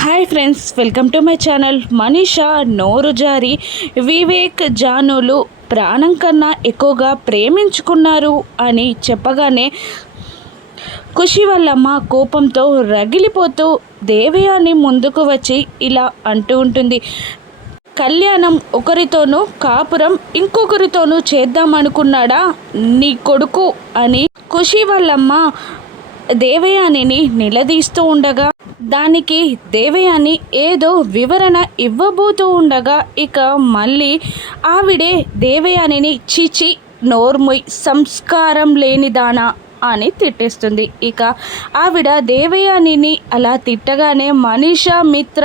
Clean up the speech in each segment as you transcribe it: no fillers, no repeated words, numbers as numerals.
Hi friends, welcome to my channel. Manisha నోరు జారి వివేక్ జానులు ప్రాణం కన్నా ఎక్కువగా ప్రేమించుకున్నారు అని చెప్పగానే ఖుషి వాళ్ళమ్మ కోపంతో రగిలిపోతూ దేవయాని ముందుకు వచ్చి ఇలా అంటూ ఉంటుంది. కళ్యాణం ఒకరితోనూ కాపురం ఇంకొకరితోనూ చేద్దామనుకున్నాడా నీ కొడుకు అని ఖుషి వాళ్ళమ్మ దేవయానిని నిలదీస్తూ ఉండగా దానికి దేవయాని ఏదో వివరణ ఇవ్వబోతూ ఉండగా ఇక మళ్ళీ ఆవిడే దేవయానిని చీచి నోర్ముయ్ సంస్కారం లేనిదానా అని తిట్టేస్తుంది. ఇక ఆవిడ దేవయానిని అలా తిట్టగానే మనీషా, మిత్ర,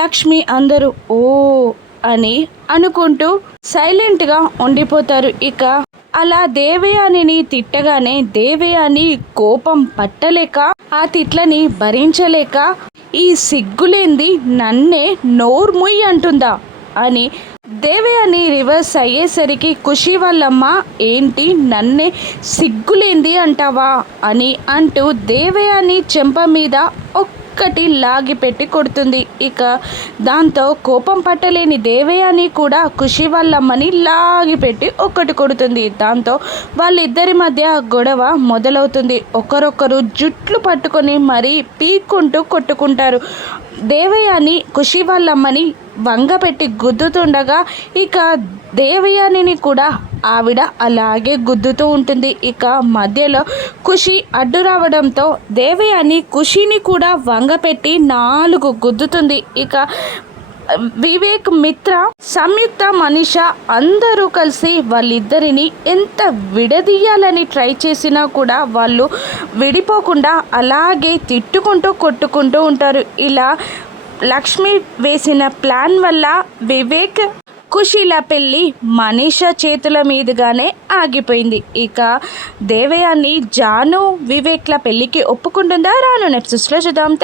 లక్ష్మి అందరూ ఓ అని అనుకుంటూ సైలెంట్గా ఉండిపోతారు. ఇక అలా దేవయానిని తిట్టగానే దేవయాని కోపం పట్టలేక ఆ తిట్లని భరించలేక ఈ సిగ్గులేంది నన్నే నోర్ముయ్ అంటుందా అని దేవయాని రివర్స్ అయ్యేసరికి ఖుషి వాళ్ళమ్మ ఏంటి నన్నే సిగ్గులేంది అంటావా అని అంటూ దేవయాని చెంప మీద ఒక్కటి లాగిపెట్టి కొడుతుంది. ఇక దాంతో కోపం పట్టలేని దేవయాని కూడా ఖుషి వాళ్ళమ్మని లాగిపెట్టి ఒక్కటి కొడుతుంది. దాంతో వాళ్ళిద్దరి మధ్య గొడవ మొదలవుతుంది. ఒకరొకరు జుట్లు పట్టుకొని మరీ పీక్కుంటూ కొట్టుకుంటారు. దేవయాని ఖుషి వాళ్ళమ్మని వంగపెట్టి గుద్దుతుండగా ఇక దేవయానిని కూడా ఆవిడ అలాగే గుద్దుతూ ఉంటుంది. ఇక మధ్యలో ఖుషి అడ్డు రావడంతో దేవయాని ఖుషిని కూడా వంగపెట్టి 4 గుద్దుతుంది. ఇక వివేక్, మిత్ర, సంయుక్త, మనీషా అందరూ కలిసి వాళ్ళిద్దరిని ఎంత విడదీయాలని ట్రై చేసినా కూడా వాళ్ళు విడిపోకుండా అలాగే తిట్టుకుంటూ కొట్టుకుంటూ ఉంటారు. ఇలా లక్ష్మి వేసిన ప్లాన్ వల్ల వివేక్, ఖుషీల పెళ్ళి మనీషా చేతుల మీదుగానే ఆగిపోయింది. ఇక దేవయాని జాను, వివేక్ల పెళ్ళికి ఒప్పుకుంటుందా రాను నెప్సెస్లో చూద్దాం.